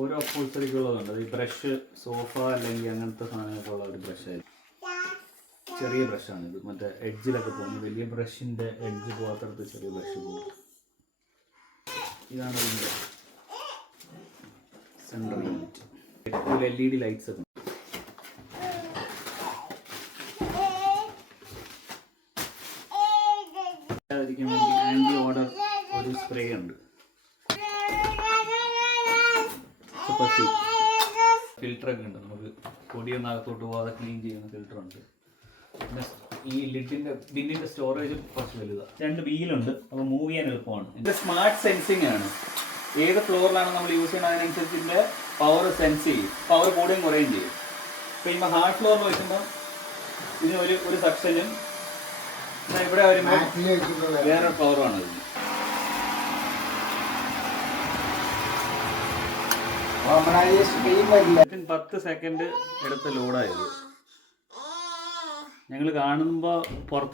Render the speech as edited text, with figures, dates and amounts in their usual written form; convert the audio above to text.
ഓരോ അപ്പോൾസറിക്കുള്ളതുണ്ട്. ഈ brush sofa അല്ലെങ്കിൽ അങ്ങനത്തെ സാധനങ്ങളൊക്കെ ഉള്ള ഒരു ബ്രഷായിരിക്കും. ചെറിയ ബ്രഷാണിത്. മറ്റേ എഡ്ജിലൊക്കെ പോകുന്നത്. വലിയ ബ്രഷിൻ്റെ എഡ്ജ് പോകാത്തടത്ത് ചെറിയ ബ്രഷ് പോകും. ഇതാണ് അതിൻ്റെ സെൻട്രൽ യൂണിറ്റ്. LED ലൈറ്റ്സ് ഒക്കെ. വേണ്ടി ആൻറ്റി ഓർഡർ ഒരു സ്പ്രേ ഉണ്ട്. ഫിൽറ്ററൊക്കെ ഉണ്ട്. നമുക്ക് പൊടിയൊന്നും അകത്തോട്ട് പോകാതെ ക്ലീൻ ചെയ്യുന്ന ഫിൽറ്ററുണ്ട്. പിന്നെ ഈ ബിന്നിൻ്റെ സ്റ്റോറേജ് കുറച്ച് വലുതാണ്. 2 വീലുണ്ട്. അപ്പോൾ മൂവ് ചെയ്യാൻ എളുപ്പമാണ്. ഇത് സ്മാർട്ട് സെൻസിങ് ആണ്. ഏത് ഫ്ലോറിലാണ് നമ്മൾ യൂസ് ചെയ്യുന്നത് അതിനനുസരിച്ച് ഇതിൻ്റെ പവർ സെൻസ് ചെയ്യും. പവർ കൂടുകയും കുറയുകയും ചെയ്യും. ഇപ്പോൾ ഇപ്പോൾ ഹാർഡ് ഫ്ലോറിൽ വെക്കുമ്പോൾ ഇതിന് ഒരു സെക്ഷനും ഇവിടെ വരുമ്പോൾ വേറെ പവറാണ് ഇതിന്. 10 സെക്കൻഡ് എടുത്ത് ലോഡായത്. ഞങ്ങൾ കാണുമ്പോൾ പുറത്ത്